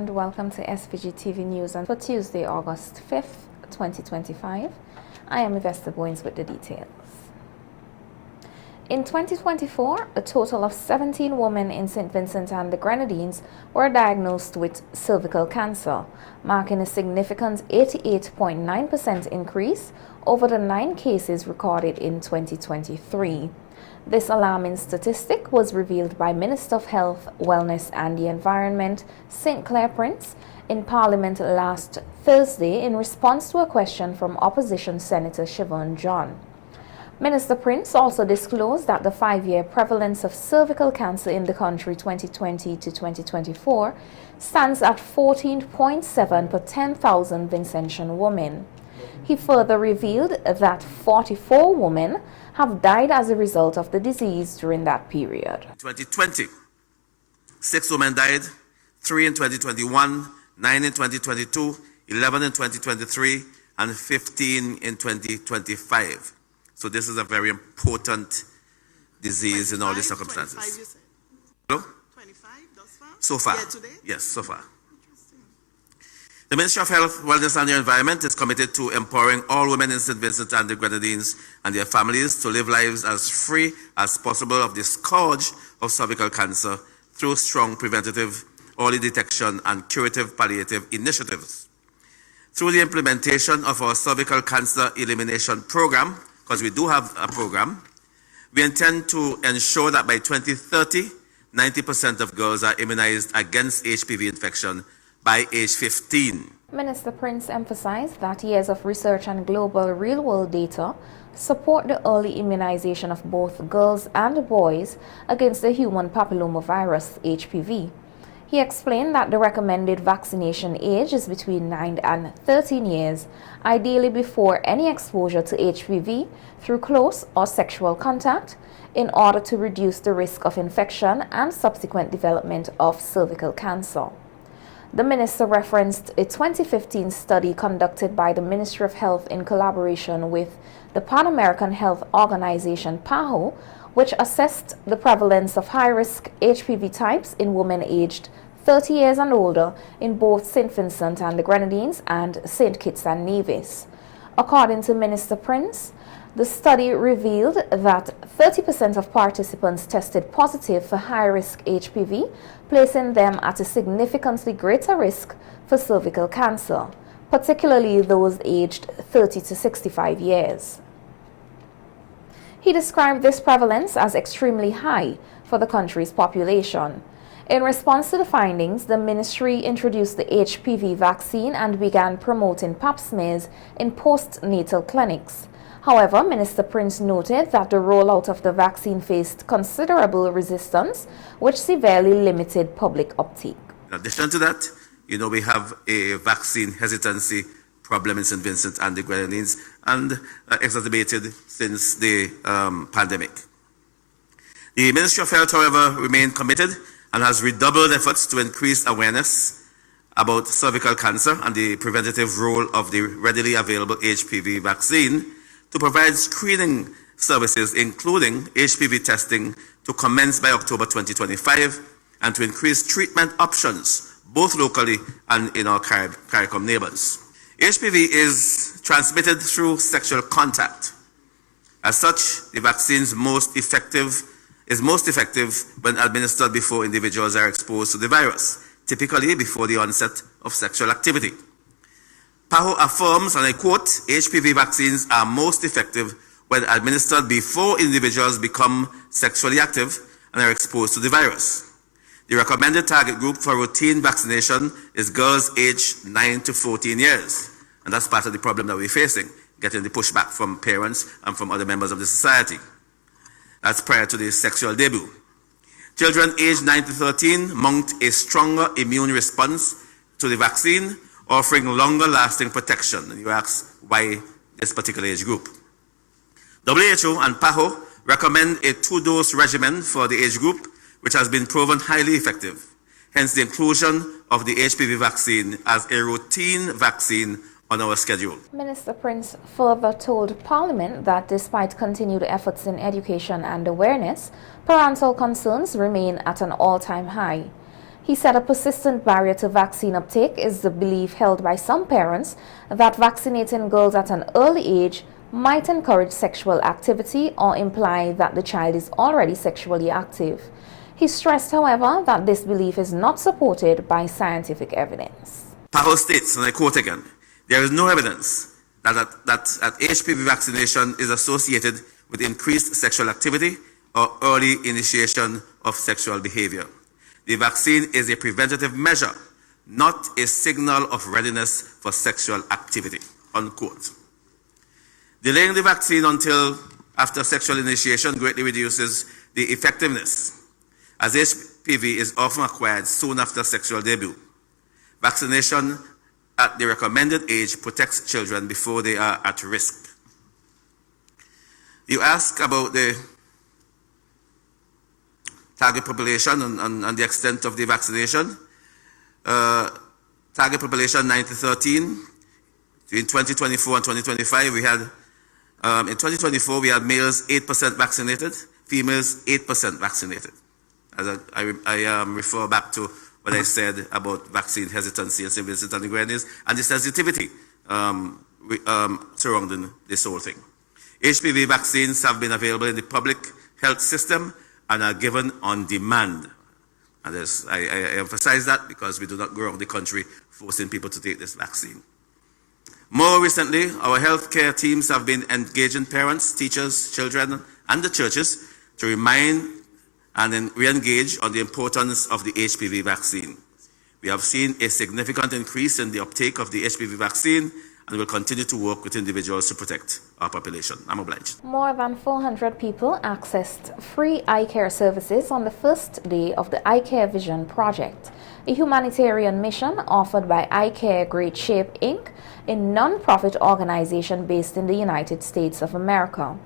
and welcome to SVG-TV News for Tuesday, August 5th, 2025. I am Yvette Bowens with the details. In 2024, a total of 17 women in St. Vincent and the Grenadines were diagnosed with cervical cancer, marking a significant 88.9% increase over the 9 cases recorded in 2023. This alarming statistic was revealed by Minister of Health, Wellness and the Environment, St. Clair Prince, in Parliament last Thursday in response to a question from Opposition Senator Siobhan John. Minister Prince also disclosed that the 5-year prevalence of cervical cancer in the country 2020 to 2024 stands at 14.7 per 10,000 Vincentian women. He further revealed that 44 women have died as a result of the disease during that period. 2020, 6 women died, 3 in 2021, 9 in 2022, 11 in 2023, and 15 in 2025. So this is a very important disease in all these circumstances. Hello? 25 thus far? So far. Yeah, today? Yes, so far. The Ministry of Health, Wellness and the Environment is committed to empowering all women in St. Vincent and the Grenadines and their families to live lives as free as possible of the scourge of cervical cancer through strong preventative, early detection and curative palliative initiatives. Through the implementation of our cervical cancer elimination program, because we do have a program, we intend to ensure that by 2030, 90% of girls are immunized against HPV infection by age 15. Minister Prince emphasized that years of research and global real-world data support the early immunization of both girls and boys against the human papillomavirus HPV. He explained that the recommended vaccination age is between 9 and 13 years, ideally before any exposure to HPV through close or sexual contact, in order to reduce the risk of infection and subsequent development of cervical cancer. The minister referenced a 2015 study conducted by the Ministry of Health in collaboration with the Pan American Health Organization PAHO, which assessed the prevalence of high-risk HPV types in women aged 30 years and older in both St. Vincent and the Grenadines and St. Kitts and Nevis. According to Minister Prince, the study revealed that 30% of participants tested positive for high-risk HPV, placing them at a significantly greater risk for cervical cancer, particularly those aged 30 to 65 years. He described this prevalence as extremely high for the country's population. In response to the findings, the ministry introduced the HPV vaccine and began promoting pap smears in postnatal clinics. However, Minister Prince noted that the rollout of the vaccine faced considerable resistance, which severely limited public uptake. In addition to that, we have a vaccine hesitancy problem in St. Vincent and the Grenadines, and exacerbated since the pandemic. The Ministry of Health, however, remained committed and has redoubled efforts to increase awareness about cervical cancer and the preventative role of the readily available HPV vaccine, to provide screening services, including HPV testing, to commence by October 2025, and to increase treatment options, both locally and in our CARICOM neighbors. HPV is transmitted through sexual contact. As such, the vaccine is most effective when administered before individuals are exposed to the virus, typically before the onset of sexual activity. PAHO affirms, and I quote, HPV vaccines are most effective when administered before individuals become sexually active and are exposed to the virus. The recommended target group for routine vaccination is girls aged 9 to 14 years. And that's part of the problem that we're facing, getting the pushback from parents and from other members of the society. That's prior to the sexual debut. Children aged 9 to 13 mount a stronger immune response to the vaccine, offering longer lasting protection. And you ask, why this particular age group? WHO and PAHO recommend a 2-dose regimen for the age group, which has been proven highly effective. Hence the inclusion of the HPV vaccine as a routine vaccine on our schedule. Minister Prince further told Parliament that despite continued efforts in education and awareness, parental concerns remain at an all-time high. He said a persistent barrier to vaccine uptake is the belief held by some parents that vaccinating girls at an early age might encourage sexual activity or imply that the child is already sexually active. He stressed, however, that this belief is not supported by scientific evidence. Powell states, and I quote again, there is no evidence that HPV vaccination is associated with increased sexual activity or early initiation of sexual behavior. The vaccine is a preventative measure, not a signal of readiness for sexual activity, unquote. Delaying the vaccine until after sexual initiation greatly reduces the effectiveness, as HPV is often acquired soon after sexual debut. Vaccination at the recommended age protects children before they are at risk. You ask about the target population and the extent of the vaccination. Target population 9 to 13. In 2024 and 2025, we had, in 2024, we had males 8% vaccinated, females 8% vaccinated. As I refer back to what I said about vaccine hesitancy in St. Vincent and the Grenadines and the sensitivity surrounding this whole thing. HPV vaccines have been available in the public health system and are given on demand. And I emphasize that because we do not go around the country forcing people to take this vaccine. More recently, our healthcare teams have been engaging parents, teachers, children, and the churches to remind and then re-engage on the importance of the HPV vaccine. We have seen a significant increase in the uptake of the HPV vaccine and will continue to work with individuals to protect our population. I'm obliged. More than 400 people accessed free eye care services on the first day of the Eye Care Vision Project, a humanitarian mission offered by Eye Care Great Shape, Inc., a non-profit organization based in the United States of America.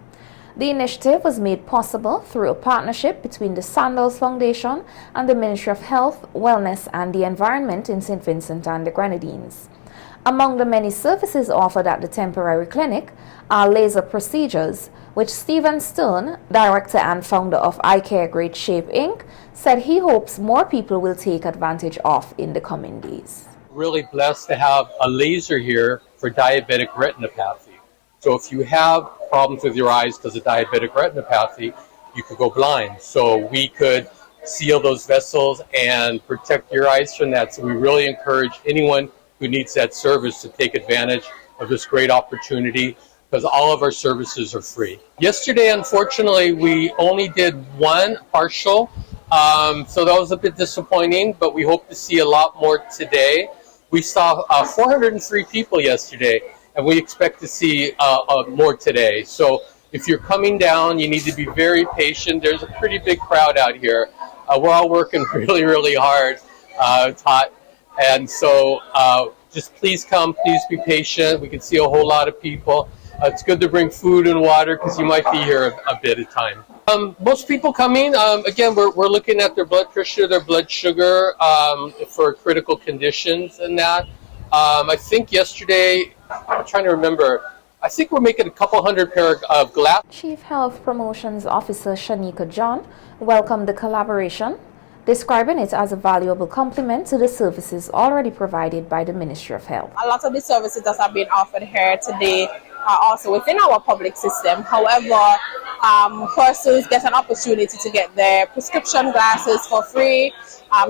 The initiative was made possible through a partnership between the Sandals Foundation and the Ministry of Health, Wellness and the Environment in St. Vincent and the Grenadines. Among the many services offered at the temporary clinic are laser procedures, which Stephen Stone, director and founder of Eye Care Great Shape, Inc., said he hopes more people will take advantage of in the coming days. Really blessed to have a laser here for diabetic retinopathy. So if you have problems with your eyes because of diabetic retinopathy, you could go blind. So we could seal those vessels and protect your eyes from that. So we really encourage anyone who needs that service to take advantage of this great opportunity because all of our services are free. Yesterday, unfortunately, we only did one partial, so that was a bit disappointing, but we hope to see a lot more today. We saw 403 people yesterday, and we expect to see more today. So if you're coming down, you need to be very patient. There's a pretty big crowd out here. We're all working really, really hard. It's hot. And so just please come, please be patient. We can see a whole lot of people. It's good to bring food and water because you might be here a bit of time. Most people coming, again, we're looking at their blood pressure, their blood sugar for critical conditions and that. I think yesterday, I'm trying to remember, I think we're making a couple hundred pair of glasses. Chief Health Promotions Officer Shanika John welcomed the collaboration, describing it as a valuable complement to the services already provided by the Ministry of Health. A lot of the services that are being offered here today are also within our public system. However, persons get an opportunity to get their prescription glasses for free,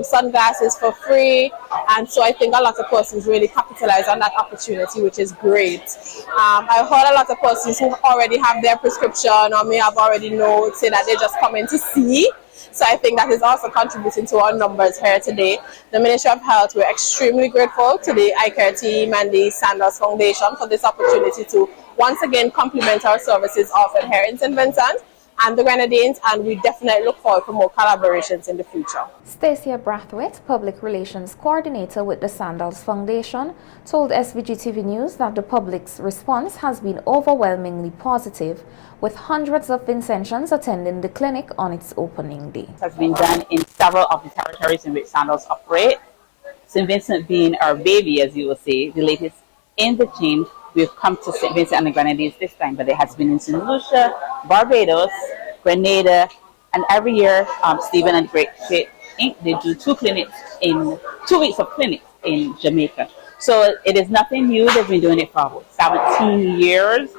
sunglasses for free, and so I think a lot of persons really capitalize on that opportunity, which is great. I've heard a lot of persons who already have their prescription or may have already know, say that they're just coming to see. So I think that is also contributing to our numbers here today. The Ministry of Health, we're extremely grateful to the Eye Care team and the Sandals Foundation for this opportunity to once again complement our services offered here in St. Vincent and the Grenadines, and we definitely look forward to more collaborations in the future. Stacia Brathwaite, Public Relations Coordinator with the Sandals Foundation, told SVGTV News that the public's response has been overwhelmingly positive, with hundreds of Vincentians attending the clinic on its opening day. It has been done in several of the territories in which Sandals operate. St. Vincent being our baby, as you will see, the latest in the chain. We've come to St. Vincent and the Grenadines this time, but it has been in St. Lucia, Barbados, Grenada, and every year Stephen and Great Shape Inc. They do 2 weeks of clinics in Jamaica. So it is nothing new. They've been doing it for about 17 years.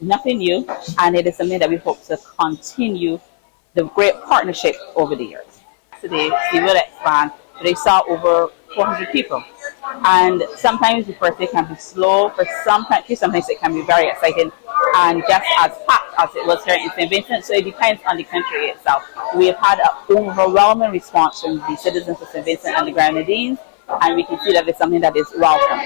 Nothing new, and it is something that we hope to continue the great partnership over the years. Today, we will expand. They saw over 400 people, and sometimes the first day can be slow. For some countries, sometimes it can be very exciting and just as packed as it was here in St. Vincent. So it depends on the country itself. We have had an overwhelming response from the citizens of St. Vincent and the Grenadines, and we can see that it's something that is welcome.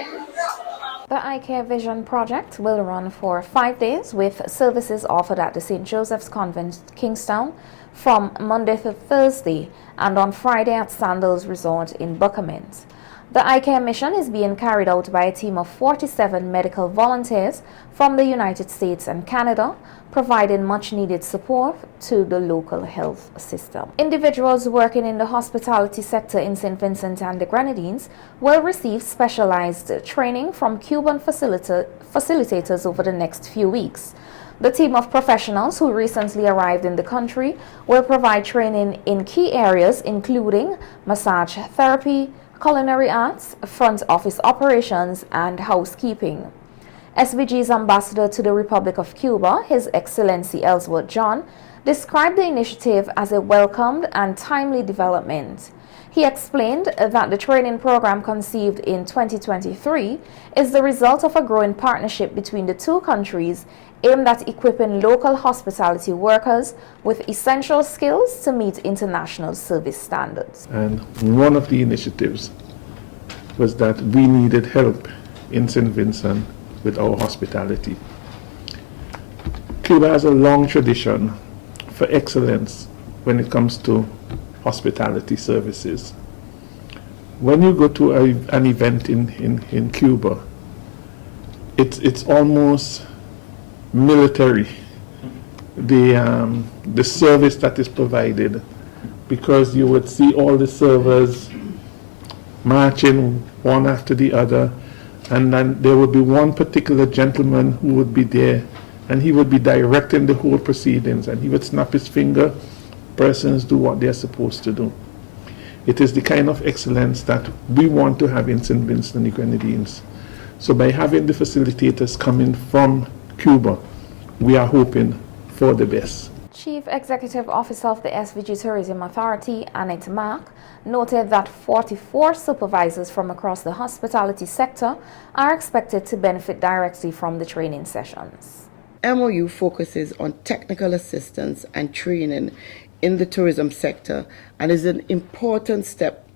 The Eye Care Vision project will run for 5 days with services offered at the St. Joseph's Convent, Kingstown, from Monday to Thursday, and on Friday at Sandals Resort in Buckermans. The Eye Care mission is being carried out by a team of 47 medical volunteers from the United States and Canada, providing much-needed support to the local health system. Individuals working in the hospitality sector in St. Vincent and the Grenadines will receive specialized training from Cuban facilitators over the next few weeks. The team of professionals who recently arrived in the country will provide training in key areas including massage therapy, culinary arts, front office operations, and housekeeping. SVG's ambassador to the Republic of Cuba, His Excellency Ellsworth John, described the initiative as a welcomed and timely development. He explained that the training program conceived in 2023 is the result of a growing partnership between the two countries aimed at equipping local hospitality workers with essential skills to meet international service standards. And one of the initiatives was that we needed help in St. Vincent with our hospitality. Cuba has a long tradition for excellence when it comes to hospitality services. When you go to an event in Cuba, it's almost military, the service that is provided, because you would see all the servers marching one after the other, and then there would be one particular gentleman who would be there, and he would be directing the whole proceedings, and he would snap his finger, persons do what they're supposed to do. It is the kind of excellence that we want to have in St. Vincent and the Grenadines. So by having the facilitators coming from Cuba, we are hoping for the best. Chief Executive Officer of the SVG Tourism Authority, Annette Mark, noted that 44 supervisors from across the hospitality sector are expected to benefit directly from the training sessions. MOU focuses on technical assistance and training in the tourism sector and is an important step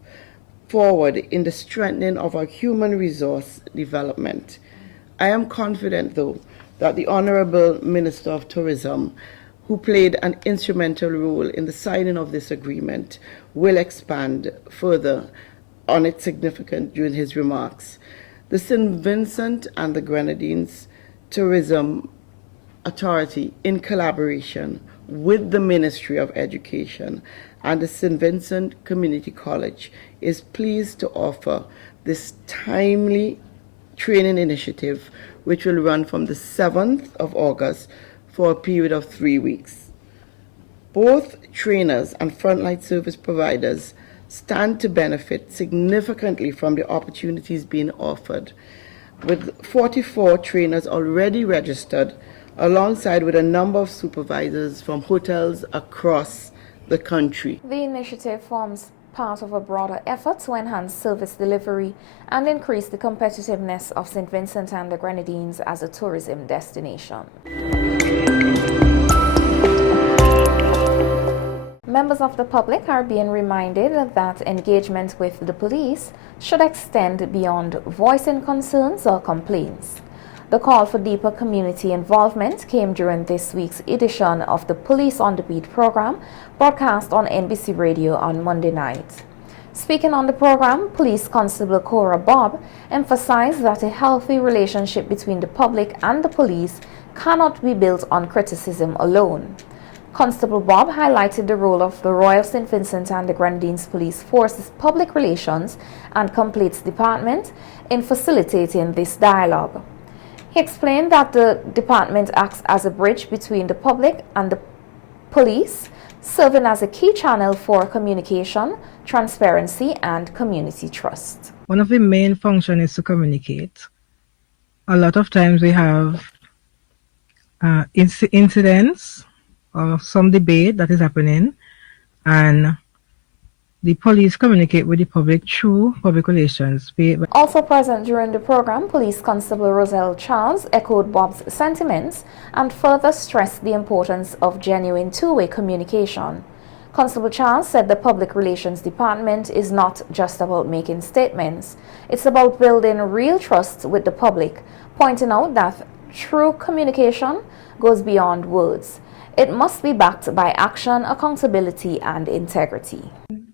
forward in the strengthening of our human resource development. I am confident, though, that the Honorable Minister of Tourism, who played an instrumental role in the signing of this agreement, will expand further on its significance during his remarks. The St. Vincent and the Grenadines Tourism Authority, in collaboration with the Ministry of Education and the St. Vincent Community College, is pleased to offer this timely training initiative, which will run from the 7th of August for a period of 3 weeks. Both trainers and frontline service providers stand to benefit significantly from the opportunities being offered, with 44 trainers already registered, alongside with a number of supervisors from hotels across the country. The initiative forms part of a broader effort to enhance service delivery and increase the competitiveness of St. Vincent and the Grenadines as a tourism destination. Members of the public are being reminded that engagement with the police should extend beyond voicing concerns or complaints. The call for deeper community involvement came during this week's edition of the Police on the Beat program, broadcast on NBC Radio on Monday night. Speaking on the program, Police Constable Cora Bob emphasized that a healthy relationship between the public and the police cannot be built on criticism alone. Constable Bob highlighted the role of the Royal St. Vincent and the Grenadines Police Force's Public Relations and Complaints Department in facilitating this dialogue. He explained that the department acts as a bridge between the public and the police, serving as a key channel for communication, transparency, and community trust. One of the main functions is to communicate. A lot of times we have incidents or some debate that is happening, and the police communicate with the public through public relations. Also present during the program, Police Constable Roselle Charles echoed Bob's sentiments and further stressed the importance of genuine two-way communication. Constable Charles said the Public Relations Department is not just about making statements, it's about building real trust with the public, pointing out that true communication goes beyond words. It must be backed by action, accountability, and integrity.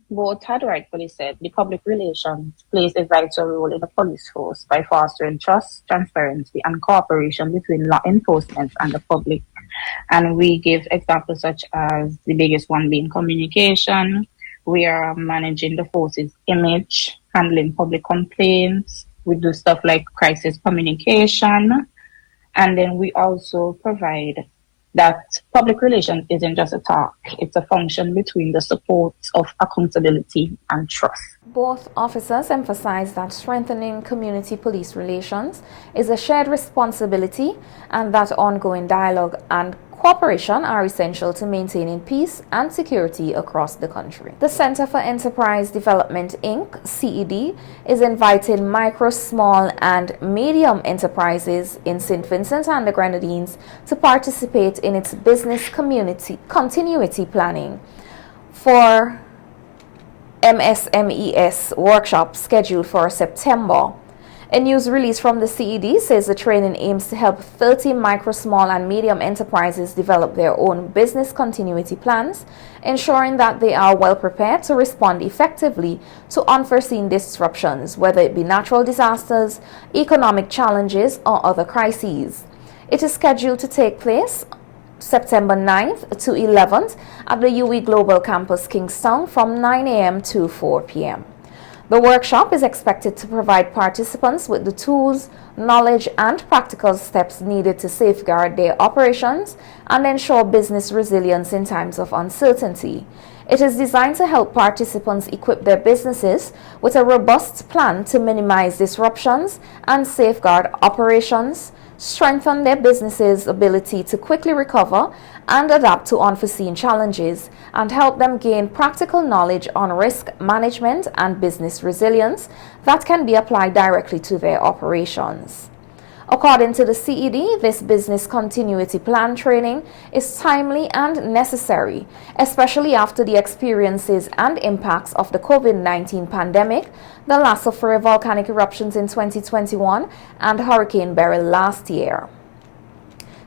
Both had rightfully said the public relations plays a vital role in the police force by fostering trust, transparency, and cooperation between law enforcement and the public. And we give examples such as the biggest one being communication. We are managing the force's image, handling public complaints. We do stuff like crisis communication. And then we also provide that public relations isn't just a talk, it's a function between the supports of accountability and trust. Both officers emphasized that strengthening community police relations is a shared responsibility and that ongoing dialogue and cooperation are essential to maintaining peace and security across the country. The Center for Enterprise Development, Inc., CED, is inviting micro, small, and medium enterprises in St. Vincent and the Grenadines to participate in its business community continuity planning for MSMES workshop scheduled for September. A news release from the CED says the training aims to help 30 micro, small, and medium enterprises develop their own business continuity plans, ensuring that they are well prepared to respond effectively to unforeseen disruptions, whether it be natural disasters, economic challenges, or other crises. It is scheduled to take place September 9th to 11th at the UE Global Campus, Kingstown, from 9 a.m. to 4 p.m. The workshop is expected to provide participants with the tools, knowledge, and practical steps needed to safeguard their operations and ensure business resilience in times of uncertainty. It is designed to help participants equip their businesses with a robust plan to minimize disruptions and safeguard operations, strengthen their businesses' ability to quickly recover and adapt to unforeseen challenges, and help them gain practical knowledge on risk management and business resilience that can be applied directly to their operations. According to the CED, this business continuity plan training is timely and necessary, especially after the experiences and impacts of the COVID-19 pandemic, the last of 4 volcanic eruptions in 2021, and Hurricane Beryl last year.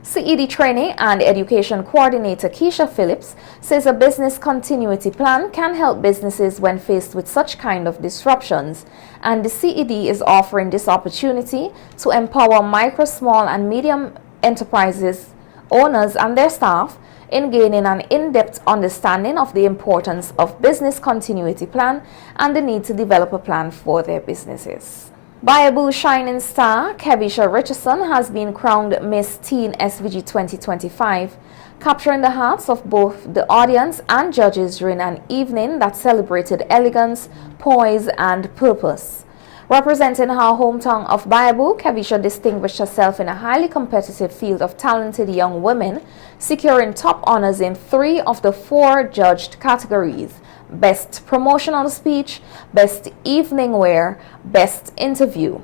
CED Training and Education Coordinator Keisha Phillips says a business continuity plan can help businesses when faced with such kind of disruptions, and the CED is offering this opportunity to empower micro, small, and medium enterprises owners and their staff in gaining an in-depth understanding of the importance of business continuity plan and the need to develop a plan for their businesses. Bayaboo Shining Star Kevisha Richardson has been crowned Miss Teen SVG 2025, capturing the hearts of both the audience and judges during an evening that celebrated elegance, poise, and purpose. Representing her hometown of Bayaboo, Kevisha distinguished herself in a highly competitive field of talented young women, securing top honors in 3 of the 4 judged categories: Best Promotional Speech, Best Evening Wear, Best Interview.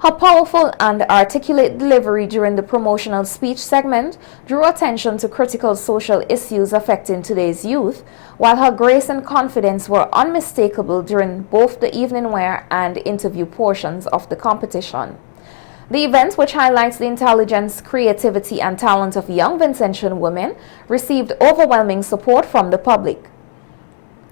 Her powerful and articulate delivery during the promotional speech segment drew attention to critical social issues affecting today's youth, while her grace and confidence were unmistakable during both the evening wear and interview portions of the competition. The event, which highlights the intelligence, creativity, and talent of young Vincentian women, received overwhelming support from the public.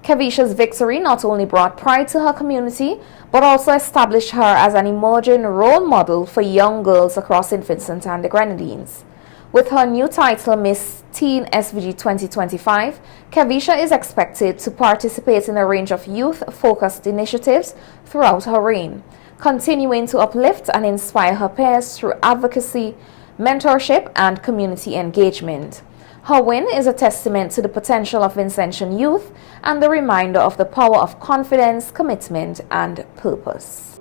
Kevisha's victory not only brought pride to her community, but also established her as an emerging role model for young girls across St. Vincent and the Grenadines. With her new title, Miss Teen SVG 2025, Kevisha is expected to participate in a range of youth-focused initiatives throughout her reign, continuing to uplift and inspire her peers through advocacy, mentorship, and community engagement. Her win is a testament to the potential of Vincentian youth and the reminder of the power of confidence, commitment, and purpose.